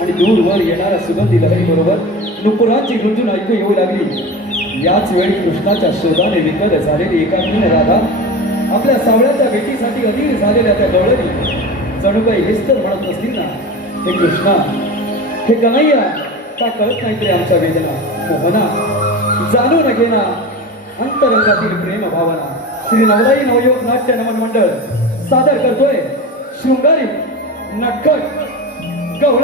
आणि दूरवर येणाऱ्या सुगंधी लहरी बरोबर नुपुरांची गुंजून ऐकू येऊ लागली। याच वेळी कृष्णाच्या शोधाने विकल झालेली एकाकीन राधा आपल्या सावळ्याच्या भेटीसाठी अधीर झालेल्या त्या गवळणी जणू काही हेच तर म्हणत असतील ना, हे कृष्णा, हे कन्हैया, का कळत नाही तरी आमच्या वेदना मोहना, जाणून घेना अंतरंगातील प्रेम भावना। श्री नवलाई नवयोग नाट्य नमन मंडळ सादर करतोय शृंगारी नटखट गवळ।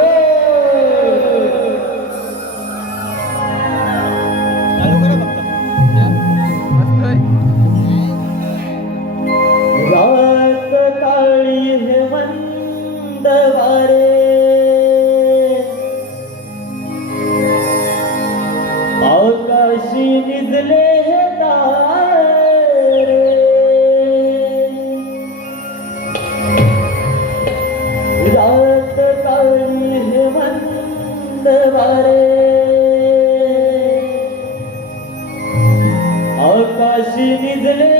रात काळी हेमंत वारे आकाशी निजले तारे रात काळी हेमंत वारे आकाशी निजले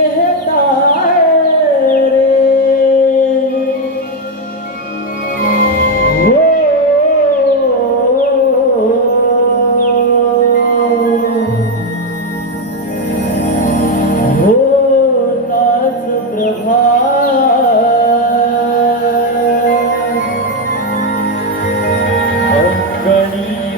अंगणी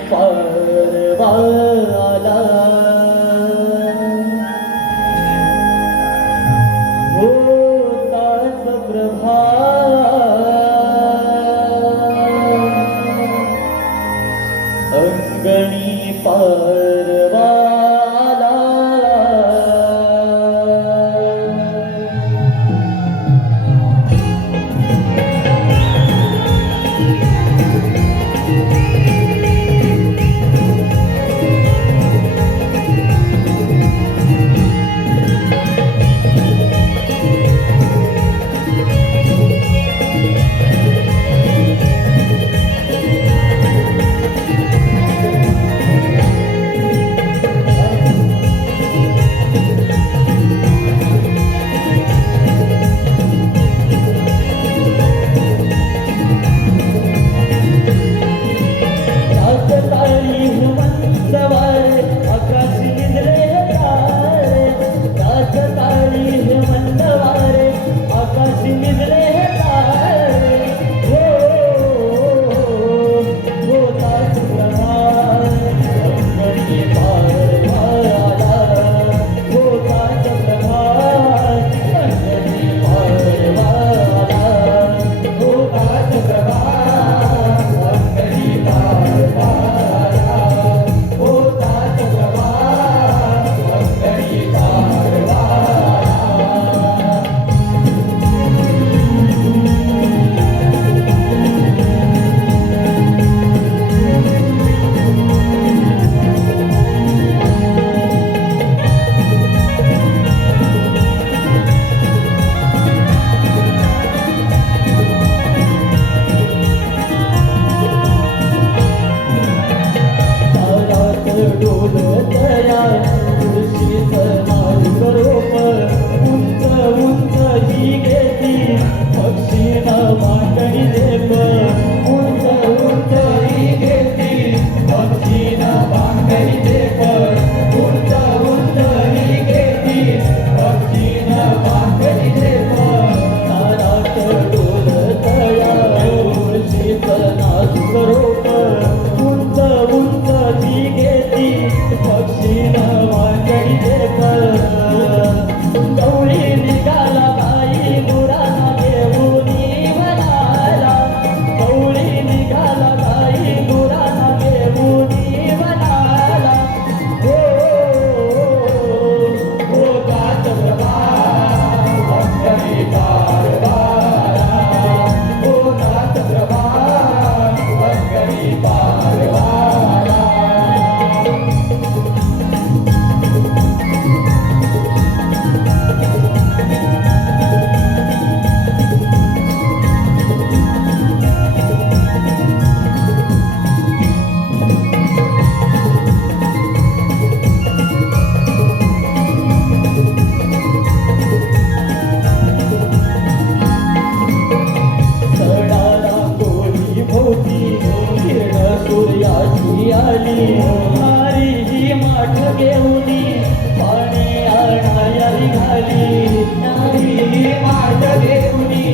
नारी ही माठ घेऊनी पाणी आणाया निघाली नारी ही माठ घेऊनी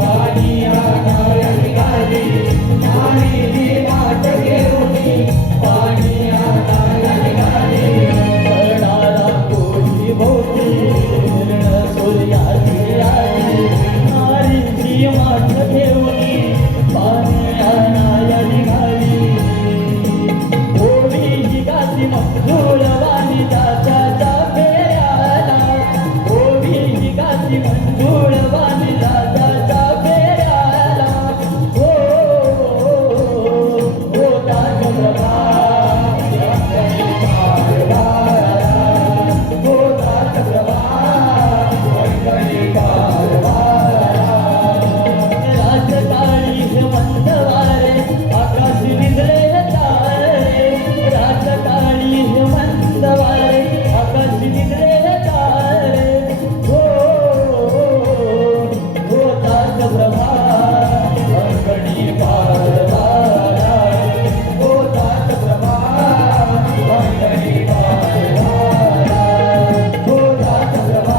पाणी आणाया निघाली नारी ही माठ घेऊनी पाणी आणाया निघाली करणारा कोणी भोवती सूर्याची आली नारी ही माठ घेऊनी पाणी आणाया निघाली ओवी ही गाती मंजूळवाणी जात्याच्या फेऱ्याला ओवी ही गाती मंजूळवाणी जात्याच्या फेऱ्याला ओ दासप्रभा अंगणी कारवारा ओ दासप्रभा अंगणी कारवारा राजकाळी हेमंत वारे आकाशी निजले तारे राजकाळी हेमंत वारे आकाशी निजले तारे हो दासप्रभा अंगणी कारवारा हो दासप्रभा अंगणी कारवारा हो दासप्रभा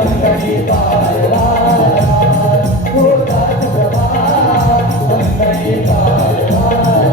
अंगणी कारवारा हो दासप्रभा अंगणी कारवारा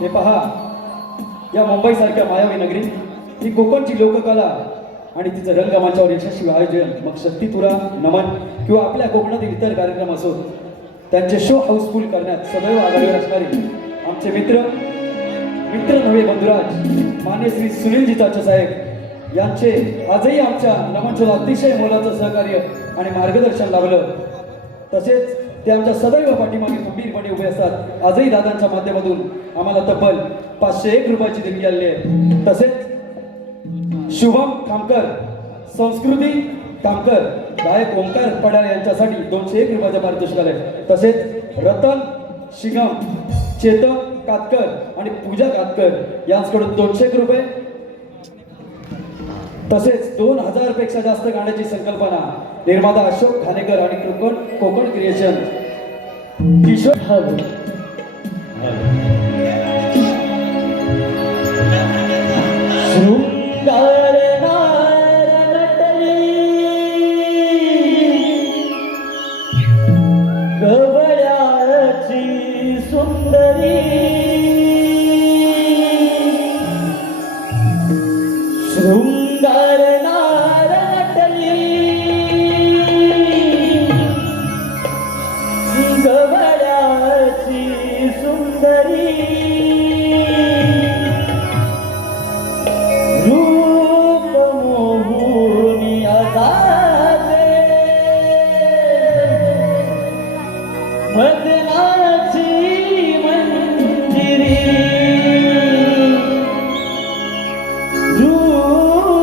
हे पहा, या मुंबईसारख्या मायावी नगरीत ही कोकणची लोककला आणि तिचं रंगमंचावर यशस्वी आयोजन, मग शक्तिपुरा नमन किंवा आपल्या कोकणातील इतर कार्यक्रम असो, त्यांचे शो हाऊसफुल करण्यात सदैव आघाडीवर असणारे आमचे मित्र नव्हे बंधुराज मान्य श्री सुनीलजी चाचा साहेब यांचे आजही आमच्या नमनचं अतिशय मोलाचं सहकार्य आणि मार्गदर्शन लाभलं. तसेच ते आमच्या सदैव पाठीमागे खंबीरपणे उभे असतात. आजही दादांच्या माध्यमातून आम्हाला तब्बल 501 रुपयाची देणगी आली आहे. तसेच शुभम खामकर, संस्कृती कामकर, गायक ओंकार पडार यांच्यासाठी 201 रुपयाचं पारितोषिक आलंय. तसेच रतन शिगम, चेतन कातकर आणि पूजा कातकर यांच्याकडून 201 रुपये. तसेच 2000 पेक्षा जास्त गाण्याची संकल्पना निर्माता अशोक खानेकर आणि कोकण क्रिएशन किशोर शृंगार नारनटली गवळ्याची सुंदरी शृंगार नारनटली गवळ्याची सुंदरी रूप मोहुनी अगाधे मदनाची मंजिरी रूप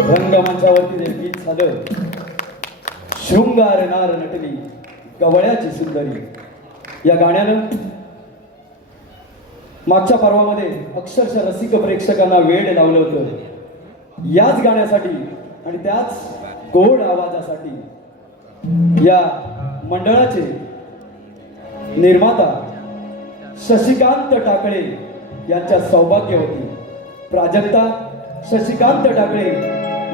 रंगमंचावरती जे गीत झालं, शृंगार नार नटली गवळ्याची सुंदरी, या गाण्यानं मागच्या पर्वामध्ये अक्षरशः रसिक प्रेक्षकांना वेड लावलं होतं. याच गाण्यासाठी आणि त्याच गोड आवाजासाठी या मंडळाचे निर्माता शशिकांत टाकळे यांच्या सौभाग्य होती. प्राजक्ता शशिकांत टाकळे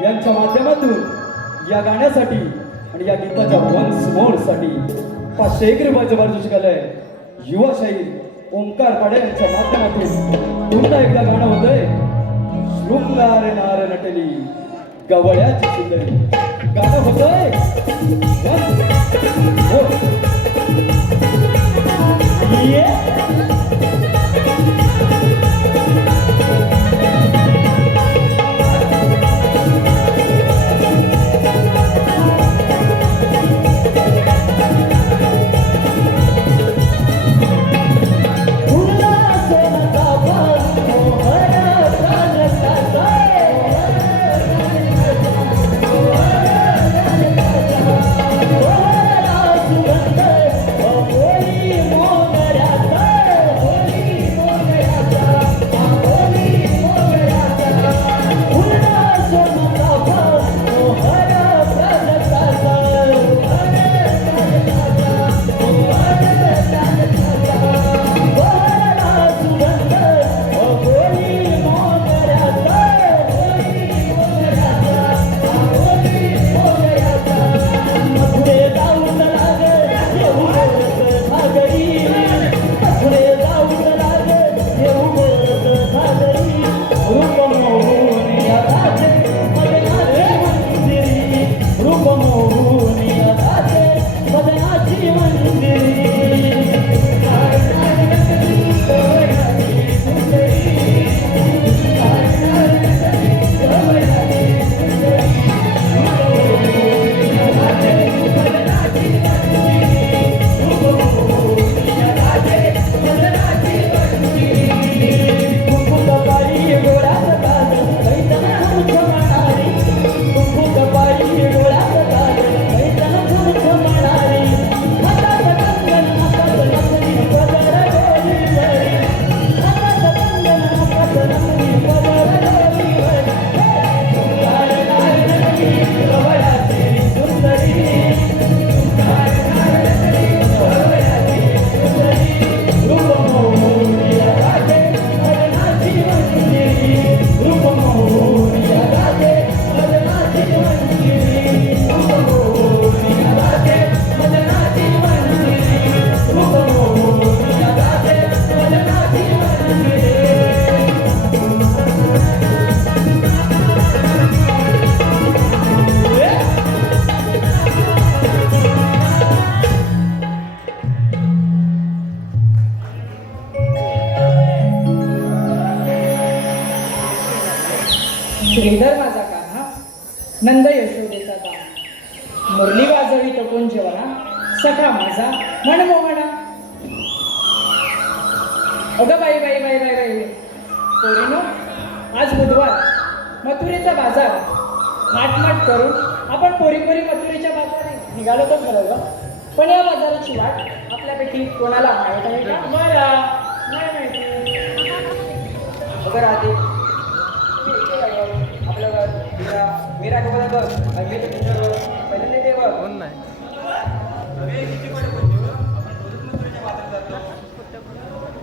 यांच्या माध्यमातून या गाण्यासाठी आणि या गीताच्या वंस मोडसाठी 501 रुपयाचं पारितोषिक आलंय. युवा शाहीर ओंकार पाडे यांच्या माध्यमातून पुन्हा एकदा गाणं होतंय, शृंगार नार नटली गवळ्याची सुंदरी. गाणं होतंय श्रीधर माझा कान्हा, नंद यशोदेचा दाम, मुरली वाजवी टपून जेवणा, सखा माझा मनमोहना. अगं बाई बाई बाई बाई बाई पोरीनो, आज बुधवार, मथुरेचा बाजार. माटमाट करून आपण पोरी पोरी मथुरेच्या बाजारात निघालो तर खरं ग, पण या बाजाराची वाट आपल्यापैकी कोणाला माहीत आहे का? मला नाही माहिती. अगं राहते मेरा के बघ मी तर पिक्चर पहिल्यांदा ते बघ कोण नाही.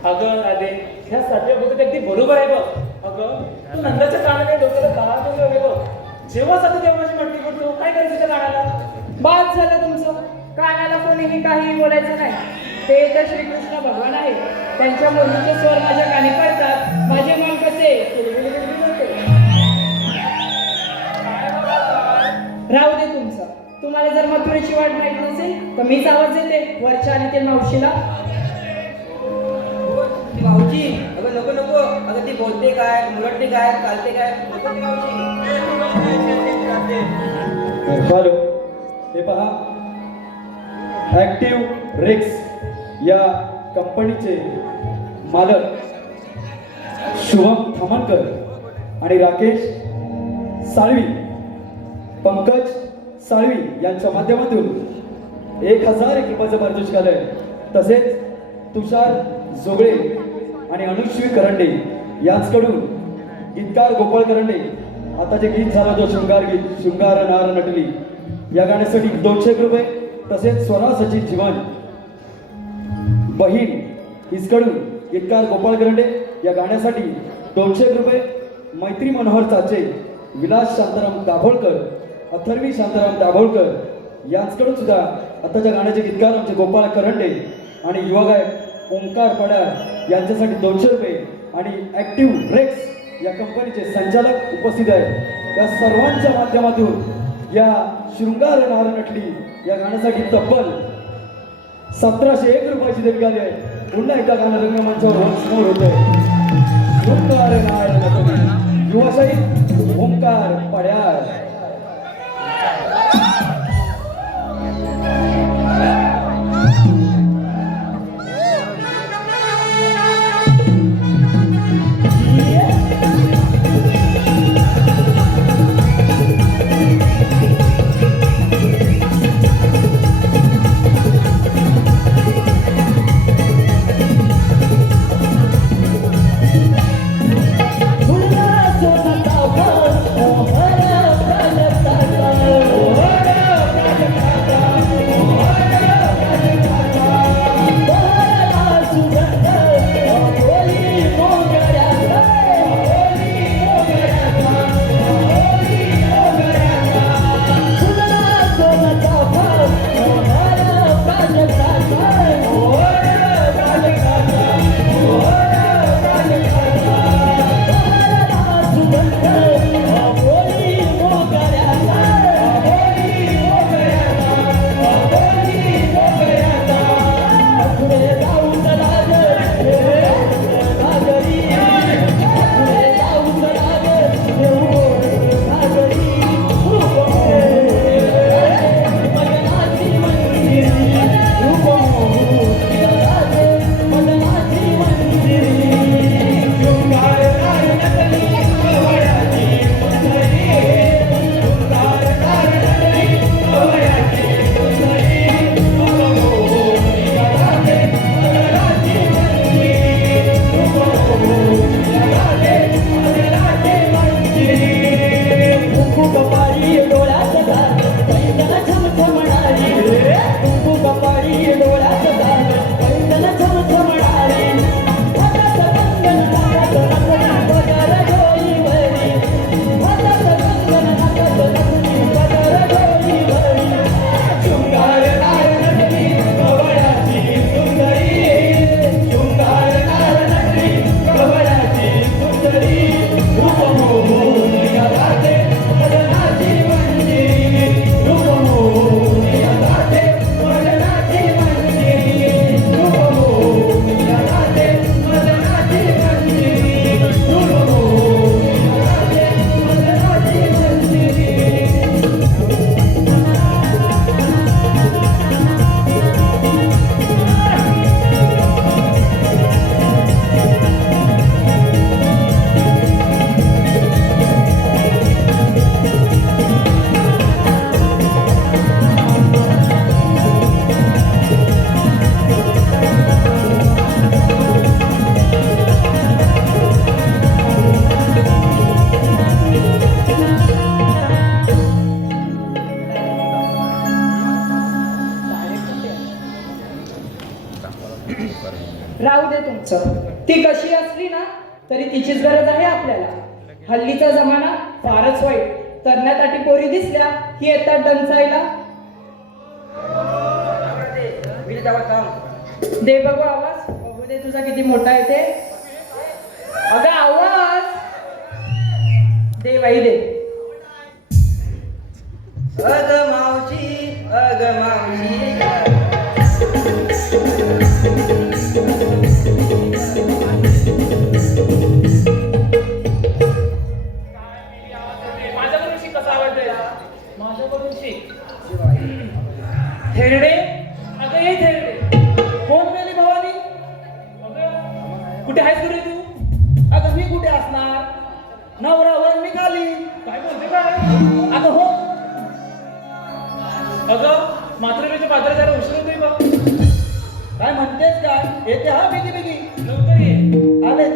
अगं राधे, ह्या सगळ्या बघत अगदी बरोबर आहे बघ. अगं तू नंदाच्या कानाने डोक्याला काळा करून बघ, जेव्हा जातो तेव्हाची मटकी करतो. काय करायचं तुझ्या कानाला? बाद झालं तुमचं. कानाला कोणीही काही बोलायचं नाही. ते तर श्रीकृष्ण भगवान आहे, त्यांच्या मुरलीचे स्वर माझ्या कानी पडतात. माझे मन कसे राहू दे तुमचं. तुम्हाला जर मथुरेची वाट माहिती नसेल तर मीच आवाज देते वरच्या आणि ते मावशीला. मावशी अगं नको नको, अगं ती बोलते काय, मुलटते काय, चालते काय, नको ती मावशी. हॅलो, हे पहा, ॲक्टिव्ह रेक्स या कंपनीचे मालक शुभम थामणकर आणि राकेश साळवी पंकज साळवी यांच्या माध्यमातून 1000 रुपयाचं पारितोषिक आलंय. तसेच तुषार जोगळे आणि अनुश्री करंडे यांचकडून गीतकार गोपाळ करंडे आता जे गीत झालं तो शृंगार नार नटली या गाण्यासाठी 200 रुपये. तसेच स्वरा सचिन जीवन बहीण हिचकडून गीतकार गोपाळ करंडे या गाण्यासाठी 200 रुपये. मैत्री मनोहर चाचे, विलास शांताराम दाभोळकर, अथर्वी शांताराम दाभोळकर यांचकडून सुद्धा आताच्या गाण्याचे गीतकार आमचे गोपाळ करंडे आणि युवा गायक ओंकार पडार यांच्यासाठी 200 रुपये. आणि ॲक्टिव्ह ब्रेक्स या कंपनीचे संचालक उपस्थित आहेत. या सर्वांच्या माध्यमातून या शृंगार नार नटली या गाण्यासाठी तब्बल 1701 रुपयाची देणगी आली आहे. पुन्हा एकदा गाणं रंगमंचावर समोर होत आहे. शृंगार नार नटली युवाशाही ओंकार पड्यार. राहू दे तुमचं. ती कशी असली ना तरी तिचीच गरज आहे आपल्याला. हल्लीचा जमाना फारच वाईट. तरण्यासाठी पोरी दिसल्या की येतात डंचायला. दे बघू आवाज. बघू दे तुझा किती मोठा येते. अगं आवाज दे बाई दे. अग मावशी अग मावशी माझ्याकडून शिक. कसा आवडतोय माझ्याकडून शिक. थेरडे अगं ये थेरडे. कोण मेली भवानी? अगं कुठे आहेस गुरु तू? अगं मी कुठे असणार? नवरावर मी खाली. काय बोलते काय? अगं हो, अगं मातृकेच्या पात्र जरा उशीर होतोय बघ. काय म्हणतेस काय येते हा बेगी बेगी लवकर ये. आले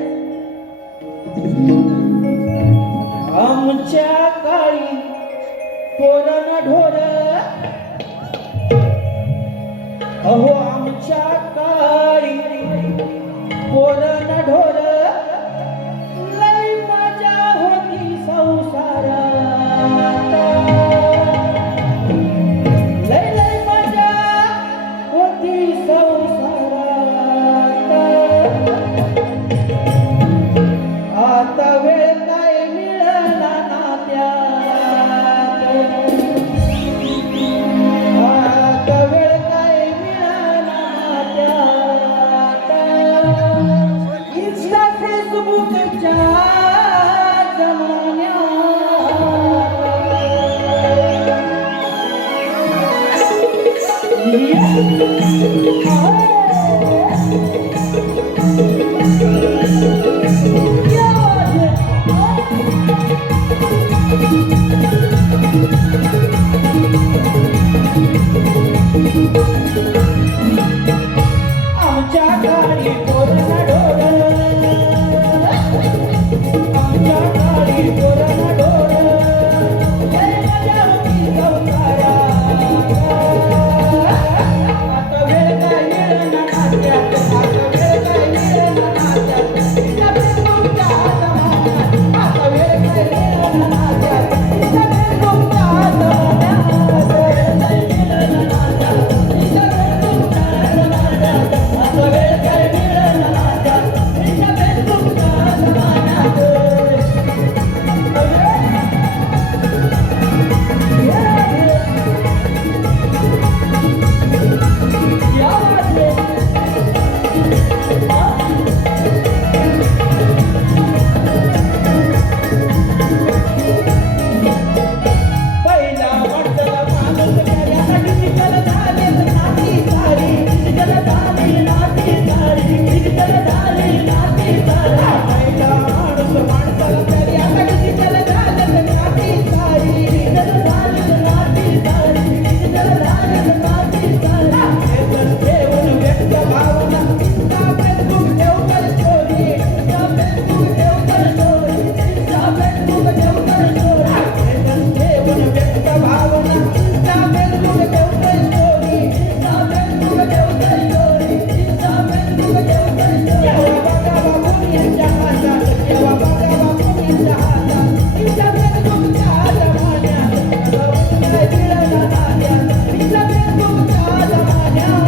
आमच्या काळी पोरण ढोर अहो आमच्या काळी पोरण ढोर लई मजा होती संसारात लई लई मजा होती संसारात आता वेळ काय मिळना नात्यात आता वेळ काय मिळना नात्यात इंस्टा फेसबुकच्या आमच्या गाडी पोरण ढोर आमच्या गाडी पोरण ढोर लय मजा होती संसारात आता वेळ काय मिळना नात्यात आता वेळ काय मिळना नात्यात तिच्या फेसबुकच्या जमान्यात आता वेळ काय मिळना नात्यात तिच्या फेसबुकच्या जमान्यात वेळ काय मिळना नात्यात तिच्या फेसबुकच्या जमान्यात आता वेळ काय मिळना नात्यात तिच्या फेसबुकच्या जमान्यात या वाटले पहिला वाटला माणूस त्यासाठी डिजिटल झाले नाती सारी डिजिटल झाली नाती सारी डिजिटल झाली नाती सारी पहिला माणूस माणसाला तरी आता डिजिटल झाले नाती सारी डिजिटल झाली नाती सारी डिजिटल झाली नाती सारी केवळ व्यक्त भावना इंस्टा फेसबुक ठेवकर स्टोरी इंस्टा फेसबुक ठेवकर स्टोरी इंस्टा फेसबुक ठेवकर स्टोरी केवळ व्यक्त भावना इंस्टा फेसबुक ठेवकर स्टोरी इंस्टा फेसबुक ठेवकर स्टोरी इंस्टा फेसबुक ठेवकर स्टोरी केव्हा बघा बापून यांच्या हातात केव्हा बघा बापून यांच्या हातात इंस्टा फेसबुकच्या जमान्यात काय मिळाला नात्यात इंस्टा फेसबुकच्या जमान्यात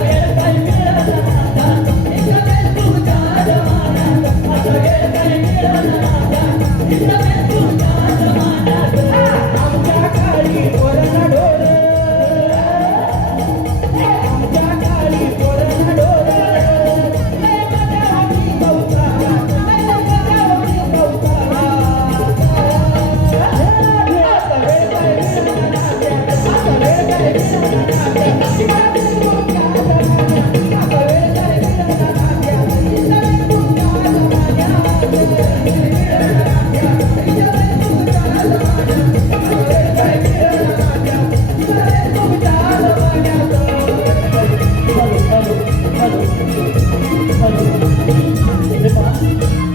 वेळ काय मिळाला नात्यात इंस्टा फेसबुकच्या जमान्यात आता वेळ काय मिळाला नात्यात इंस्टा फेसबुकच्या जमान्यात आमच्या काळी पोरण ढोर आमच्या काळी पोरण ढोर लय मजा होती संसारात लय मजा होती संसारात आता वेळ काय मिळाला नात्यात आता वेळ काय मिळाला नात्यात इंस्टा फेसबुकच्या जमान्यात आता वेळ काय मिळाला नात्यात इंस्टा फेसबुकच्या जमान्यात मिळाला नात्यात इंस्टा फेसबुकच्या जमान्यात आता वेळ काय मिळाला नात्यात इंस्टा फेसबुकच्या जमान्यात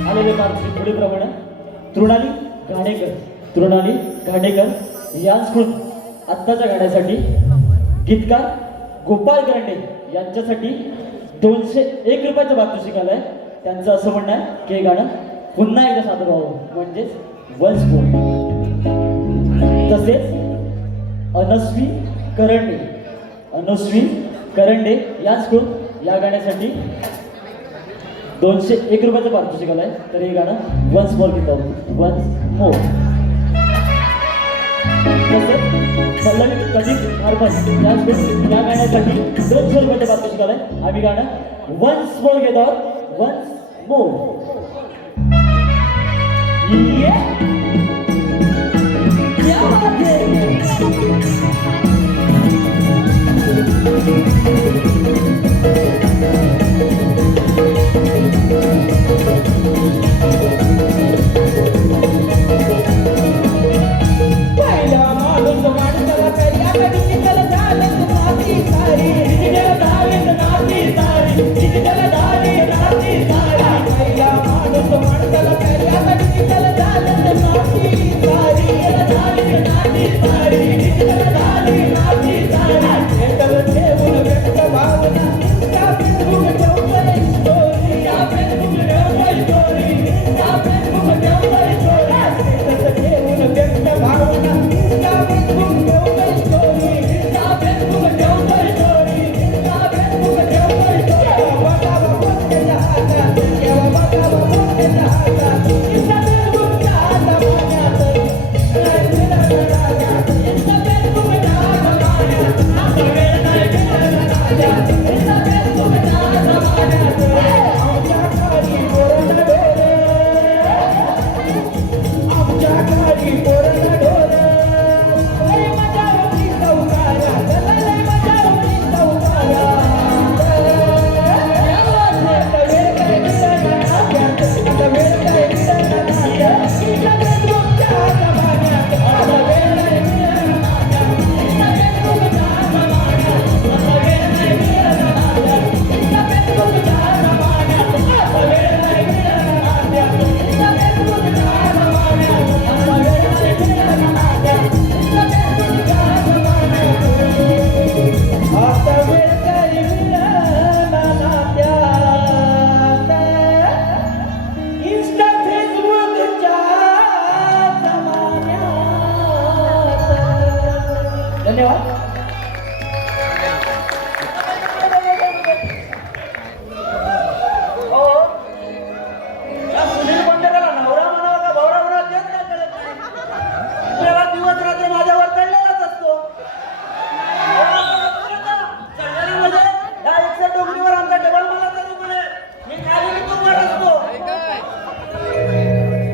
आलेले मार्गदर्शक पुढील प्रमाणे तृणाली घाणेकर यांकडून आत्ताच्या गाण्यासाठी गीतकार गोपाळ करंडे यांच्यासाठी 201 रुपयाचं पारितोषिक आलंय. त्यांचं असं म्हणणं आहे की हे गाणं पुन्हा एकदा सादर व्हावं म्हणजेच वन्स मोर. तसेच अनुश्री करंडे यांकडून या गाण्यासाठी 201 रुपयाचं पारितोषिक आलंय. तर हे गाणं वन्स मोर घेत आहोत. Once more. तसेच पल्लवी प्रदीप हार्मन यांकडून या गाण्यासाठी 200 रुपयाचं पारितोषिक आलंय. आम्ही गाणं वन्स मोर घेत आहोत. Once more. पहिला माणूस माणसाला तरी आता डिजिटल धन्यवाद. हो या सुनील बंडराला नवरा म्हणावा का भावरा म्हणावा तेच काय कळत नाही. आपल्याला दिवस रात्र माझ्यावर चढलेलाच असतो. चढलेला म्हणजे या एकशे डोंगरीवर आमचा टेबल मला तरी म्हणे मी खाली विकून वर असतो.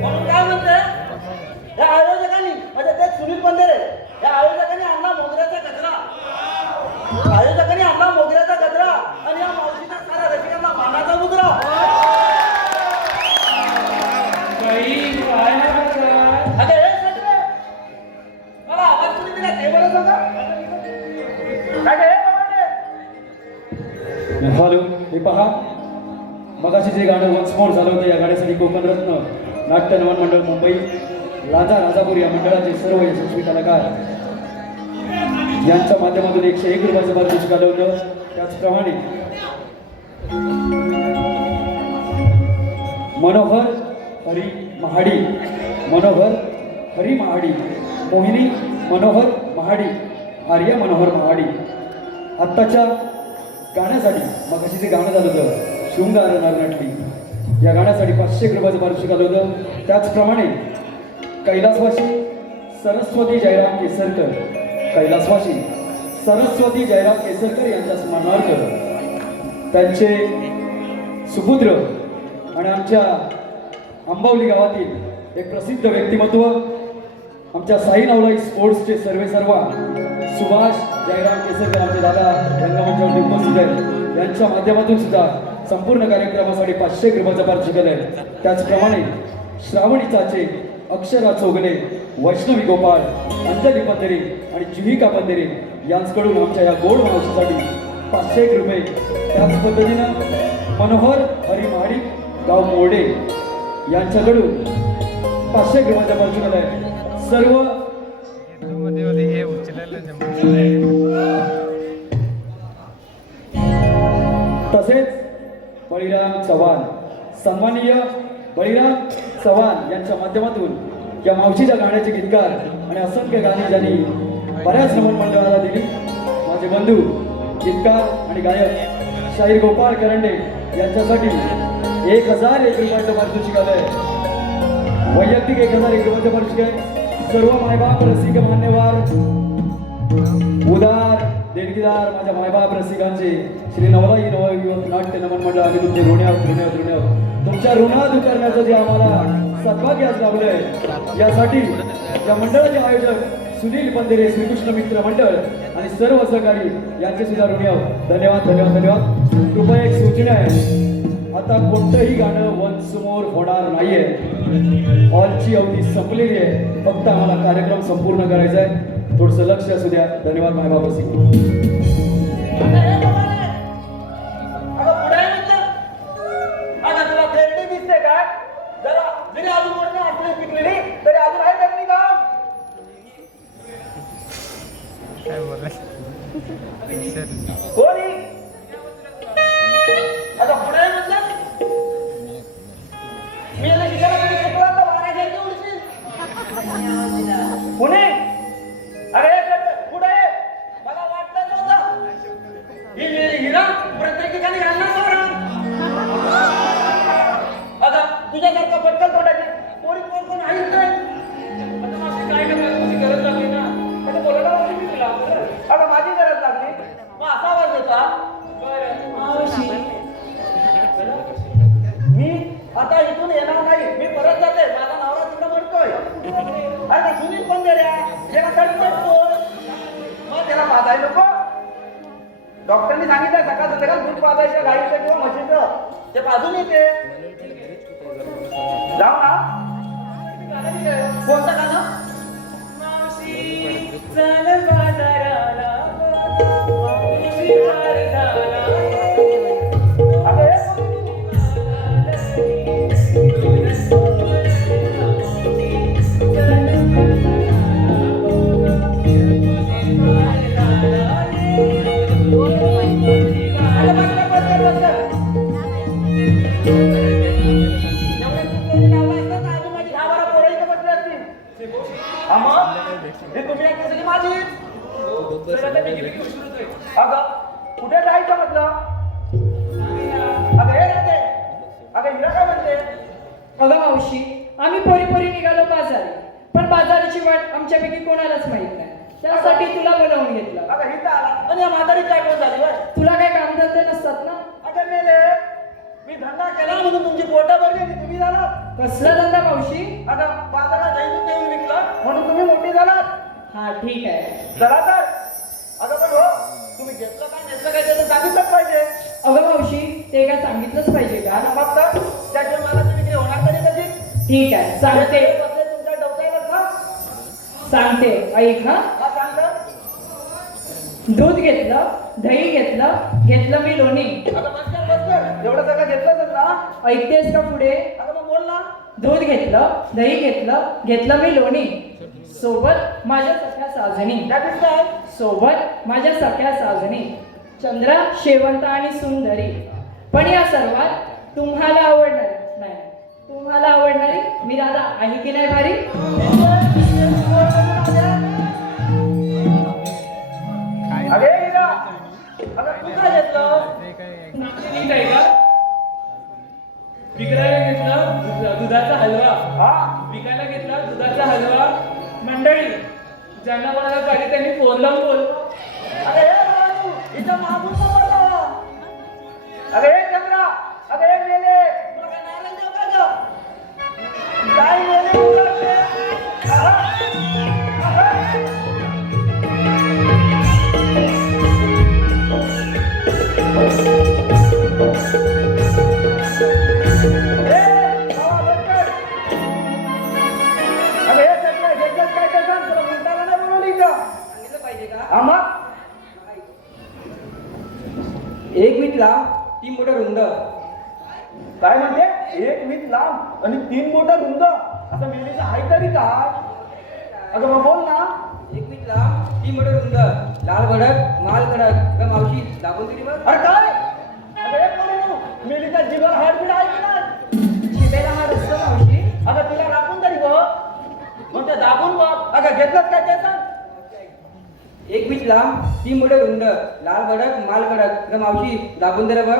म्हणून काय म्हणते या आयोजकांनी म्हणजे ते सुनील बंडरे या आयोजकांनी आणला मोगऱ्याचा गजरा. आयोजकांनी आणला मोगऱ्याचा गजरा आणि या मावशीच्या साऱ्या रसिकांना मानाचा मुद्रा. बाई, काय ना काय? अगं हे सगळे मला आवाज तुम्ही दिला ते बरं सांगा. काय गे हे बाबांनी? हॅलो, हे पहा, मगाशी जे गाणं वन्स मोर झालं होतं, या गाण्यासाठी कोकण रत्न नाट्य नमन मंडळ मुंबई, राजा राजापूर या मंडळाचे सर्व यशस्वी कलाकार यांच्या माध्यमातून 101 रुपयाचं पारितोषिक आलं होतं. त्याचप्रमाणे मनोहर हरी महाडी, मनोहर हरी महाडी, मोहिनी मनोहर महाडी, आर्या मनोहर महाडी आत्ताच्या गाण्यासाठी मगाशी जे गाणं झालं होतं शृंगार नरनटली, या गाण्यासाठी 500 रुपयाचं पारितोषिक आलं होतं. त्याचप्रमाणे कैलासवासी सरस्वती जयराम केसरकर, कैलासवासी सरस्वती जयराम केसरकर यांच्या स्मरणार्थ त्यांचे सुपुत्र आणि आमच्या आंबावली गावातील एक प्रसिद्ध व्यक्तिमत्व, आमच्या साई नवलाई स्पोर्ट्सचे सर्वेसर्वा सुभाष जयराम केसरकर आमचे दादा रंगमंचावरती उपस्थित आहेत, यांच्या माध्यमातून सुद्धा संपूर्ण कार्यक्रमासाठी 500 रुपयाचं पारितोषिक आलं आहे. त्याचप्रमाणे श्रावणी चाचे, अक्षरा चोगले, वैष्णवी गोपाळ, अंजली पंधरे आणि जुहिका पंधरे यांच्याकडून आमच्या या गोड मावशीसाठी 501 रुपये. त्याच पद्धतीनं मनोहर हरी महाडी गाव मोर्डे यांच्याकडून 500 रुपयाचा पारितोषिक आलं आहे. सर्व तसेच बळीराम चव्हाण, सन्माननीय बळीराम चव्हाण यांच्या माध्यमातून या मावशीच्या गाण्याचे गीतकार आणि असंख्य गाणी ज्यांनी बऱ्याच नमन मंडळाला दिली, माझे बंधू गीतकार आणि गायक शाहीर गोपाळ करंडे यांच्यासाठी 1001 रुपयाचं पारितोषिक आलं आहे. वैयक्तिक 1001 रुपयाचं पारितोषिक आहे. सर्व मायबाप रसिक मान्यवर उदार देणगीदार माझ्या मायबाप रसिकांचे श्री नवलाई नवयुवक नाट्य नमन मंडळ, आम्ही तुमचे ऋणी आहोत. तुमच्या ऋणात उतरण्याचं जे आम्हाला सद्भाग्य आज लाभलंय, यासाठी या मंडळाचे आयोजक सुनील पंधरे, श्रीकृष्ण मित्र मंडळ आणि सर्व सहकारी यांचे सुद्धा ऋणी आहोत. धन्यवाद धन्यवाद धन्यवाद. कृपया एक सूचना आहे, आता कोणतंही गाणं वन्स मोर होणार नाहीये. हॉलची अवधी संपलेली आहे, फक्त आम्हाला कार्यक्रम संपूर्ण करायचा आहे. थोडंसं लक्ष असू द्या. धन्यवाद मायबापासी. अगं हे बाबांनी, अगं पुढे आहे म्हणतं. अगं तुला थेरडी दिसते काय? जरा जरी अजून मोठं असली पिकलेली तरी अजून आहे त्यांनी काम. कोणी आता पुढे म्हणलं मी याला शिकायला कधी शिकवलं तर 12,000 उडशील पुणे अरे पुढे मला वाटलं नव्हतं ही हिरा प्रत्येक ठिकाणी घालणार आता तुझ्यासारखं पटकन तोडायची कोणी कोण आहेच नाही आता मावशी काय करणार तुझी गरज लागली ना आता बोलायला लागली मी तुला बरं अगं माझी गरज लागली मग असा आवाज देता मावशी मी आता इथून येणार नाही मी परत जाते माझा नवरा तिकडे म्हणतोय अरे ते सुनील कोण दे रे त्याला तडपडतो मग त्याला पाजायला नको डॉक्टरनी सांगितलं सकाळ संध्याकाळ दूध पाजायचं गाईचं किंवा म्हशीचं ते पाजून येते जाऊ ना कोणतं गाणं मावशी चल बाजाराला मावशी हार झाला अगं हे अगं बस. एवढे कुठले लावलं असतं ना अजून माझी 10-12 पोरं इथं बसली असतील. हा मग? हे तुम्ही ऐकली सगळी माझीच. अगं कुठे जायचं म्हटलं अगं हे राहते अगं हिरा काय म्हणते अगं मावशी आम्ही पोरी पोरी निघालो बाजारी पण बाजाराची वाट आमच्यापैकी कोणालाच माहित नाही त्यासाठी तुला बोलावून घेतलं अगं हिता आला आणि या म्हातारीची आठवण झाली बाय तुला काही कामधंदे नसतात ना अगं मेले मी धंदा केला म्हणून तुमची पोटं भरली आणि तुम्ही झाला कसला धंदा मावशी अगं बाजारात दही देऊन विकलं म्हणून तुम्ही मोठी झालात हा ठीक आहे चला तर अगं पण हो तुम्ही घेतलं काय नेतलं काय ते तर सांगितलंच पाहिजे अगं मावशी ते काय सांगितलंच पाहिजे का आणि मग तर त्याच्या मालाची विक्री होणार तरी कशी ठीक आहे सांगते बसले तुमच्या डोक्याला ना सांगते ऐक हा हा सांगतं दूध घेतलं दही घेतलं मी लोणी अगं बस एवढं सगळं घेतलंच ना ऐकतेस का पुढे अगं मग बोल ना दूध घेतलं दही घेतलं मी लोणी सोबत माझ्या सख्या साजणी त्यातच काय सोबत माझ्या सख्या साजणी चंद्रा शेवंत आणि सुंदरी पण या सर्वात तुम्हाला आवडणारी मी राधा आहे की नाही भारी अरे हिरा अगं तू काय घेतलं नीट आहे का विकायला घेतला दुधाचा हलवा हा विकायला घेतला दुधाचा हलवा मंडळी ज्यांना कोणाला पाहिजे त्यांनी फोन लावून बोल अरे हे बाळू, हिच्या मागून पकडला. अरे हे चंद्रा अरे हे मेले तुला काय नाराज देऊ का गं? काय मेले उलटले? आहा. आहा. अरे हे चंद्रा ह्याच्यात काय काय सांग तुला म्हणताना नाही बोलवली का सांगितलं पाहिजे का हा मग एक मीठ लांब 3 मोठं रुंद काय म्हणते 1 मीठ लांब आणि 3 मोठं रुंद असं मेलीचं आहे तरी काय अगं मग बोल ना 1 मीठ लांब 3 मोठं रुंद लाल भडक माल कडक का मावशी दाबून दिली बघ अरे काय अगं हे कोणी तू मेलीचा जीवन हाडबीड आहे की नाही शिपेला हा रस्ता मावशी अगं तिला राखून तरी बघ मग ते दाबून बघ अगं घेतलंच काय ते सांग 1 मीठ लांब 3 मोठं रुंद लाल भडक माल कडक का मावशी दाबून दिलं बघ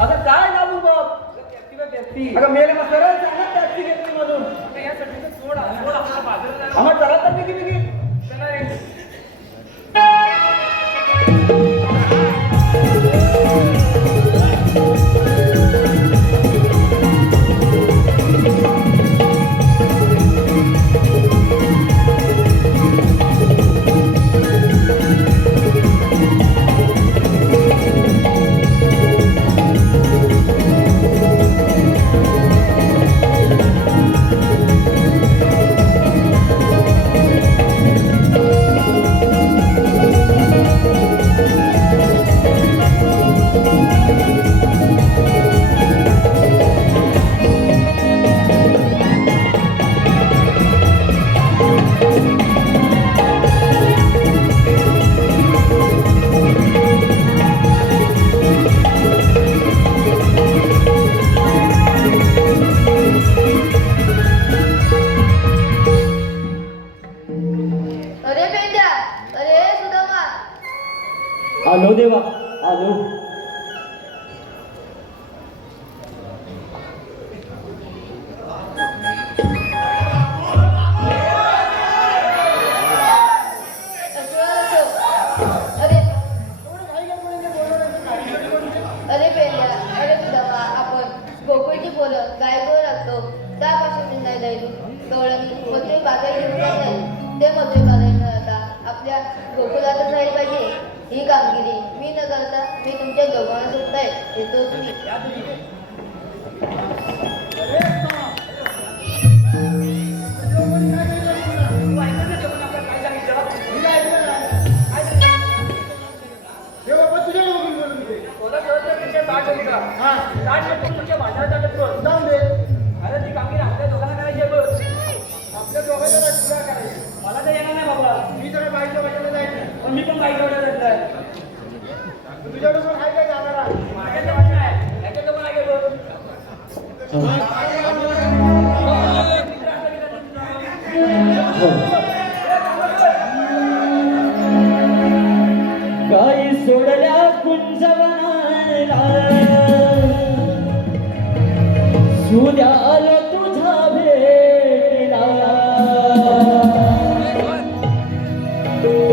अगं काय दाबून बघ पेप्सी बघ पेप्सी अगं मेले मग सरळ सांगा टॅक्सी घेतली मधून यासाठी सोड आपल्याला बाजारात आम्हाला चला तर निघी चला रे. आलो देवा आलो. अरे पेल्या अरे तुझा आपण गोकुळची पोरं गायकवर लागतो त्यापासून नाही जाईल कवळणी मथुरे बाजार घेऊन नाही ते मथुरे बाजार आता आपल्या गोकुळातच राहिली पाहिजे ही कामगिरी मी न करता मी तुमच्या दोघांना सुटताय येतोच मी. अरे ती कामगिरी आपल्या दोघांना करायची आहे बघ. आपल्या दोघांना तुला करायची. मला तर येणार नाही बाबा. मी तर बाईच्या वाटेला जायचं. पण मी पण बाईच्या वाटेला जायचं आहे. तुझ्याकडे पण आहे काय जाणारा? माझ्याकडे पण नाही. याच्याकडे पण आहे बघ. गाई सोडल्या कुंजवनाला सुद्या आलो तुझ्या भेटीला.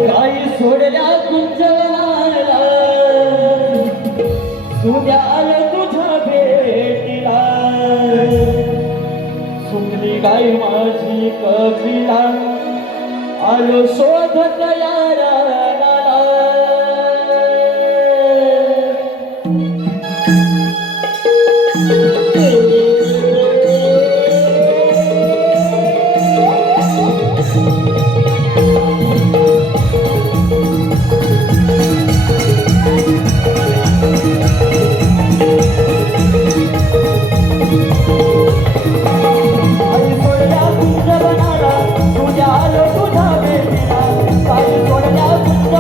गाई सोडल्या कुंजवनाला सुद्या आलो तुझ्या भेटीला. सुकली गाई माझी कपिला आलो शोधत यारा. तुझ्या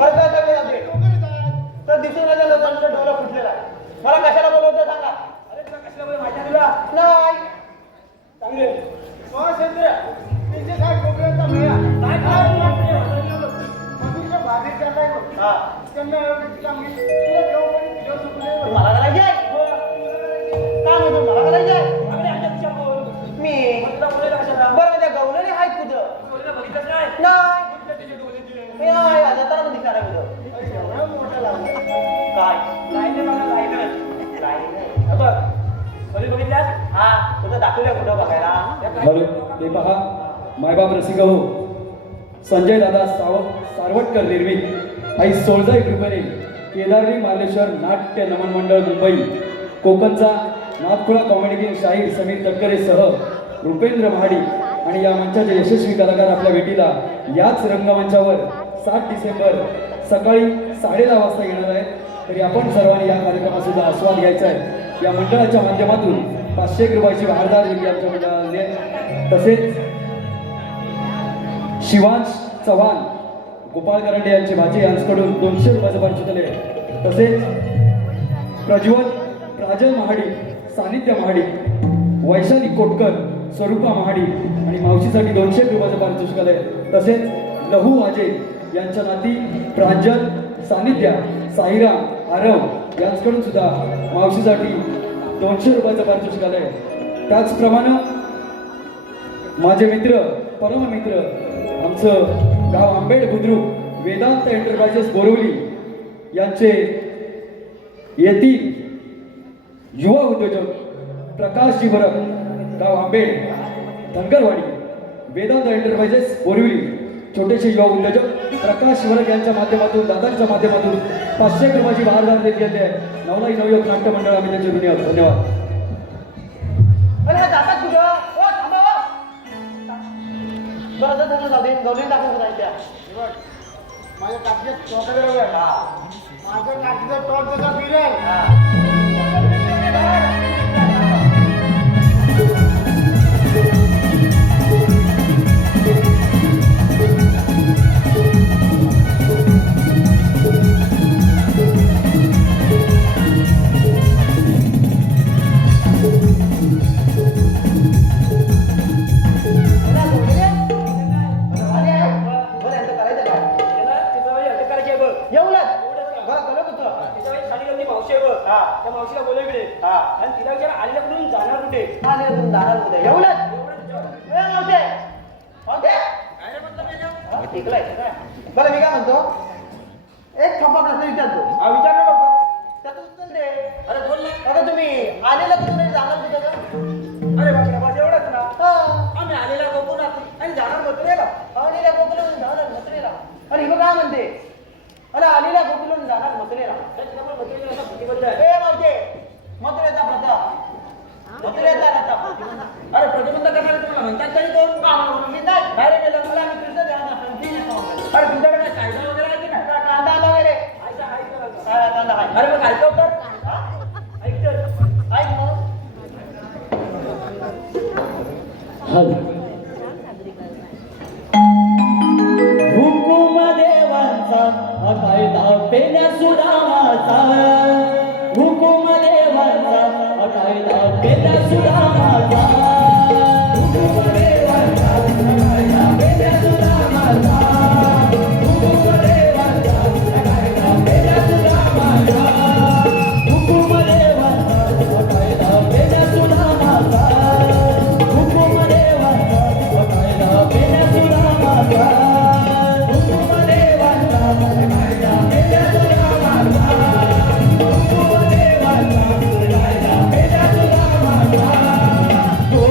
बरं काय सगळे जाते तर दिसून आल्या लोकांचा डोळा फुटलेला आहे. मला कशाला बोलवतो सांगा. अरे तुला कशाला बोलवतो माहिती आहे तुला? नाही चांगले मला करायचे काय म्हणतो मला करायचे मी बरं त्या गवलेले आहेत कुठं नाही आता तर पण दिसणार आहे काय बघितल्यास हा तुझं दाखवल्या कुठं बघायला हॅलो ते पहा मायबाप रसिक हो संजय दादा सारवटकर निर्मित आई सोळजाई कृपेने केदारनी मार्लेश्वर नाट्य नमन मंडळ मुंबई कोकणचा नाथखुळा कॉमेडी किंग शाहीर समीर तटकरेसह रुपेंद्र महाडी आणि या मंचाचे यशस्वी कलाकार आपल्या भेटीला याच रंगमंचावर 7 डिसेंबर सकाळी 10:30 वाजता येणार आहेत. तरी आपण सर्वांनी या कार्यक्रमात सुद्धा आस्वाद घ्यायचा आहे. या मंडळाच्या माध्यमातून 500 रुपयाची भारदार देणगी आमच्या मंडळाने तसेच शिवांश चव्हाण गोपाळ करंडे यांचे भाचे यांच्याकडून 200 रुपयाचं पारितोषिक आहे. तसेच प्रज्वल प्राजल महाडी सानिध्य महाडी वैशाली कोटकर स्वरूपा महाडी आणि मावशीसाठी 200 रुपयाचं पारितोषिक आहे. तसेच लहू वाजे यांच्या नाती प्रांजल सानिध्या साईराम आरव यांच्याकडून सुद्धा मावशीसाठी 200 रुपयाचं पारितोषिक आलंय. त्याचप्रमाणे माझे मित्र परममित्र आमचं गाव आंबेड बुद्रुक वेदांत एंटरप्राइजेस बोरिवली यांचे येथील युवा उद्योजक प्रकाशजी भरत गाव आंबेड धनगरवाडी वेदांत एंटरप्राइजेस बोरिवली छोटेसे युवा उद्योजक प्रकाश वरक यांच्या माध्यमातून दादांच्या माध्यमातून 500 रुपयाची भारदार देण्यात आली आहे. नवलाई नवयुवक नाट्य मंडळ आम्ही त्यांचे ऋणी आहोत. धन्यवाद. अरे जातात कुठं ओ थांबा बरं आता त्यांना जाऊ दे गवले दाखवून राहायच्या माझ्या कापल्यात टोकाला माझ्या कापल्यात टोक जसा फिरेल मावशीला बोलवले आणि तिला विचार आल्याकडून जाणार कुठे जाणार कुठे एवढंच बरं मी काय म्हणतो एक थप्पा प्रश्न विचारतो विचार ना बाबा त्याचं उत्तर दे अरे बोल ना आता तुम्ही आलेला कुठून जाणार कुठे का अरे बाबा बस एवढंच ना आम्ही आलेला कोकणात आणि जाणार मथुरेला आलेल्या कोकणातून जाणार मथुरेला अरे हिरो काय म्हणते अरे आलेल्या गोकुळून जाणार मथुरेला मथुरेचा प्रथा मथुरेचा रथा अरे प्रतिबंध करणारे तुम्हाला म्हणतात तरी कोण काय रे गेलं मला आम्ही कृष्ण द्यायला अरे तुमच्याकडे काय कायदा वगैरे आहे की नाही कांदा वगैरे काय कांदा आहे अरे मग ऐकव तर ऐक मग हुकुम देवांचा कायदा पेल्या सुदामाचा हुकुम देवांचा कायदा पेल्या सुदामाचा हुकुम देवांचा कायदा पेल्या सुदामाचा हुकुम देवांचा कायदा पेल्या सुदामाचा हुकुम देवांचा कायदा पेल्या सुदामाचा हुकुम देवांचा कायदा पेल्या सुदामाचा Oh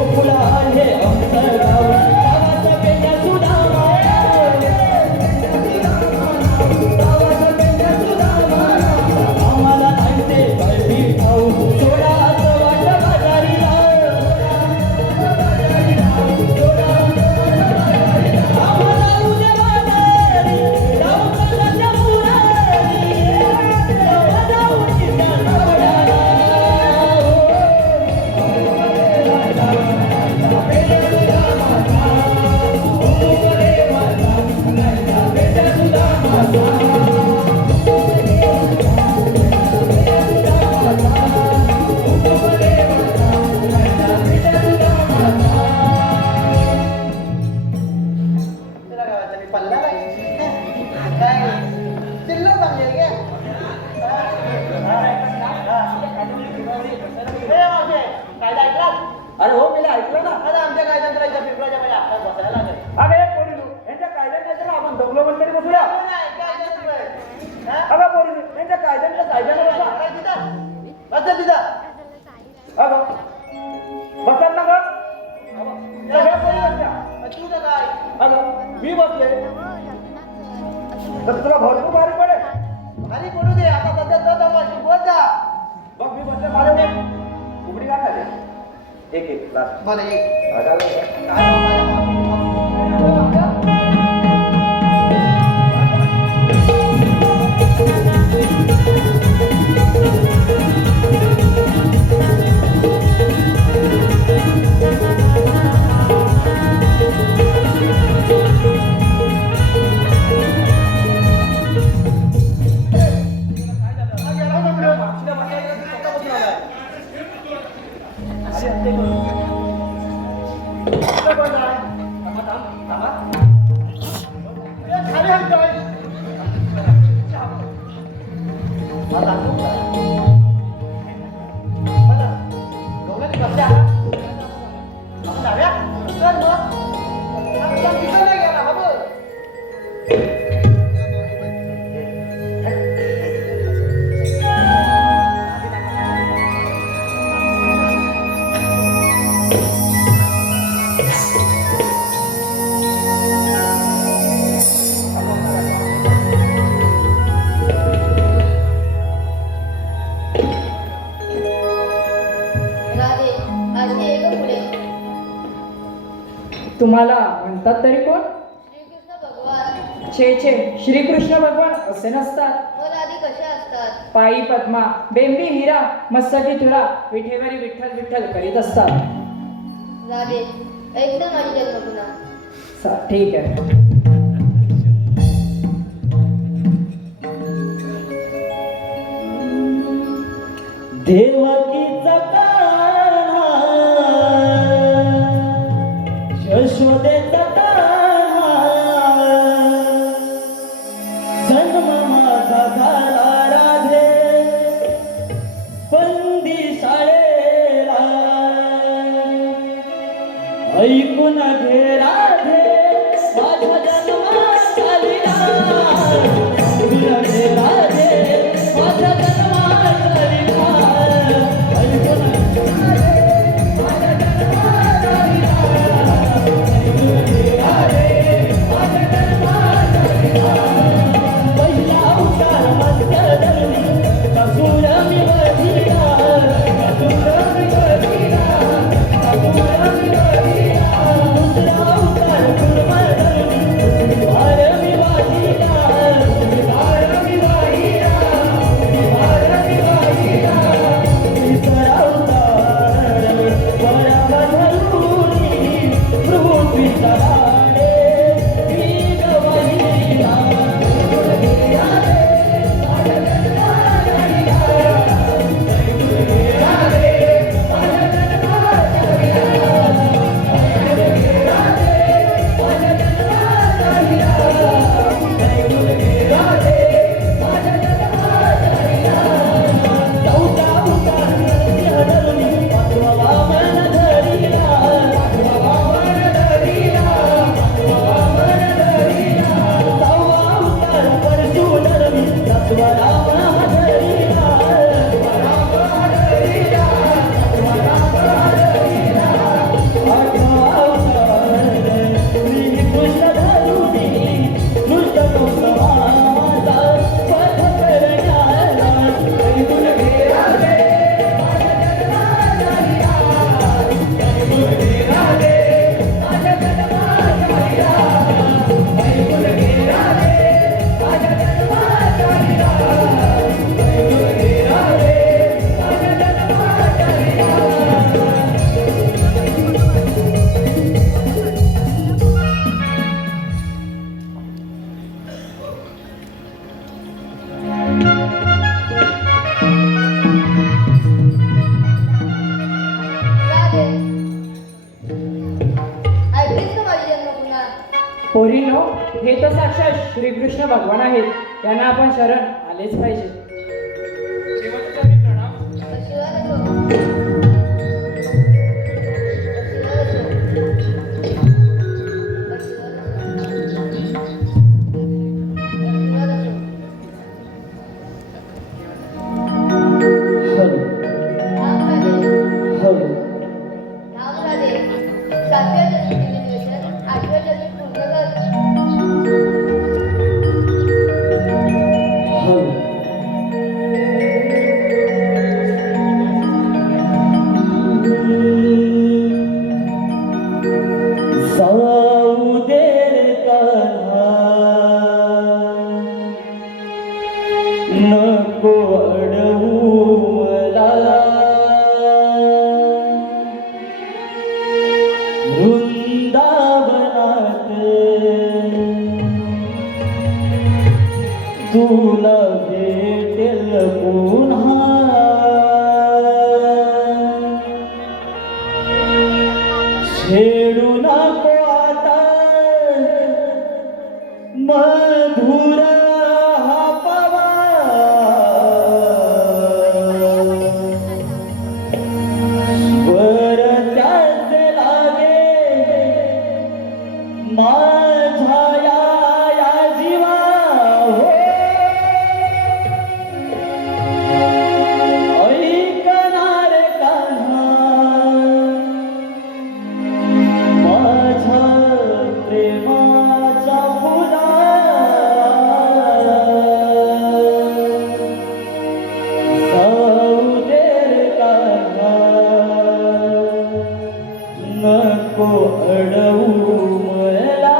ऐकलं ना आता आमच्या कायद्यांच्या पिंपळाच्या माझ्या हातात बसायला लागेल. अगं एक पोरीनो यांच्या कायद्यात नाही तर आपण दगलो बंदरी बसूया. अगं पोरीनो यांच्या कायद्यांच्या कायद्याने बसा. बसा तिथं. अगं बसत ना गं सगळ्या पोरी बसल्या. तू तर काय अगं मी बसले तर तुला भरपूर भारी पडेल. खाली पडू दे आता सध्या तो दमाशी बोल जा. बघ मी बसले माझ्या उघडी का खाली एक लास्ट बरं एक राधे अशी एक पुढे तुम्हाला म्हणतात तरी कोण? श्रीकृष्ण भगवान. छे छे, श्रीकृष्ण भगवान असे नसतात. मग आधी कशा असतात? पायी पद्मा, बेंबी हिरा, मस्तकी तुला, विठेवरी विठ्ठल विठ्ठल करीत असतात. राधे ऐक तर माझी जन्मकुना. ठीक आहे. देवकीचा कान्हा यशोदेचा कान्हा जन्म माझा झाला राधे बंदी शाळेला ऐकून घे राधे माझ्या जन्मात आलीला ऐकून घे राधे माझ्या जन्मात आलीला ऐकून घे राधे माझ्या जन्मात आलीला ऐकून घे राधे माझ्या जन्मात आलीला पहिला उतार मस्त धरणी कसूर मी वधिला कसूर मी वधिला कसूर मी वधिला दुसरा उतार कुर्बान धरणी वार मी वाहिला वार मी वाहिला वार मी वाहिला तिसरा उतार वरा धरुणी पृथ्वीचा लाडे मी गवाहिला राधे ऐकलीस का माझी जन्मकुना? पोरीनो, हे तर साक्षात श्रीकृष्ण भगवान आहेत. त्यांना आपण शरण आलेच पाहिजे. आशीर्वाद हो. आशीर्वाद छेडू नको आता मधुर हा स्वर त्याचे लागे माझ्या या जीवा हो ऐकणार कान्हा माझ्या प्रेमाचा फुला सौदेर कान्हा नको अडवू मला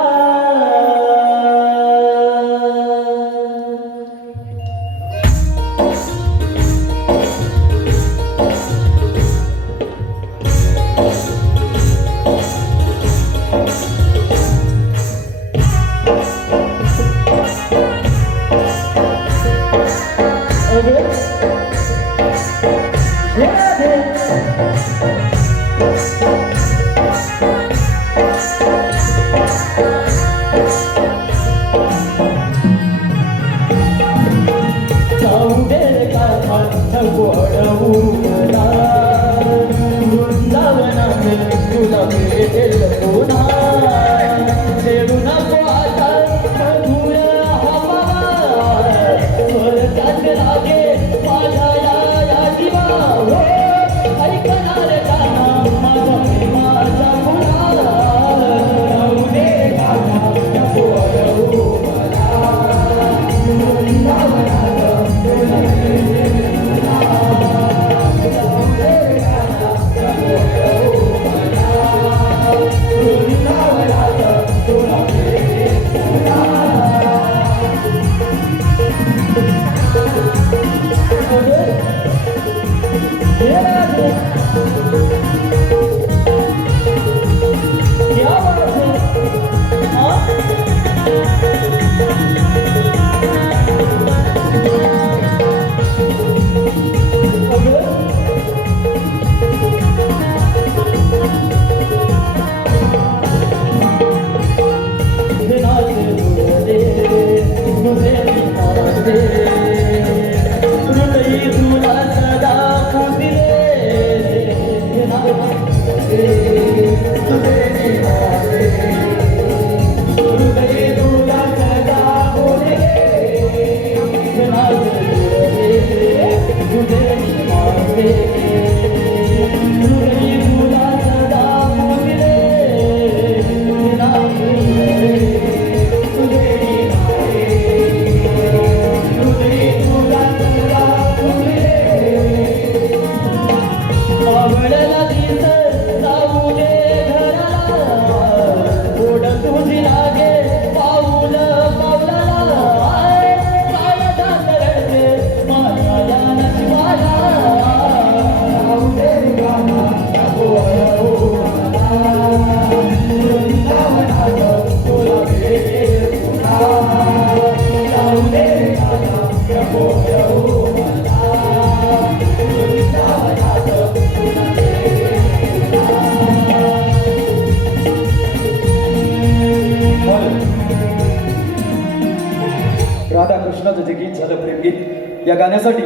राधाकृष्णाचं जे गीत झालं प्रेमगीत या गाण्यासाठी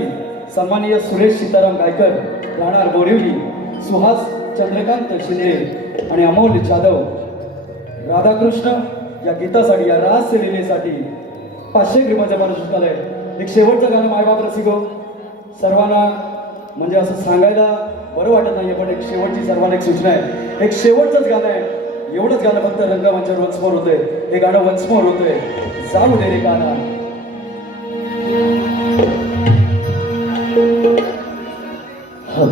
सन्माननीय सुरेश सीताराम गायकर राहणार बोरिवली, सुहास चंद्रकांत शिंदे आणि अमोल जाधव राधाकृष्ण या गीतासाठी या रास लीलेसाठी 500 रुपयाचं पारितोषिक आलंय. एक शेवटचं गाणं मायबाप रसिको सर्वांना म्हणजे असं सांगायला बरं वाटत नाहीये पण एक शेवटची सर्वांना एक सूचना आहे. एक शेवटचंच गाणं आहे, एवढंच गाणं फक्त रंगमंचावर वन्समोर होतंय. हे गाणं वन्समोर होतंय, जाऊ दे रे गाणं. हो.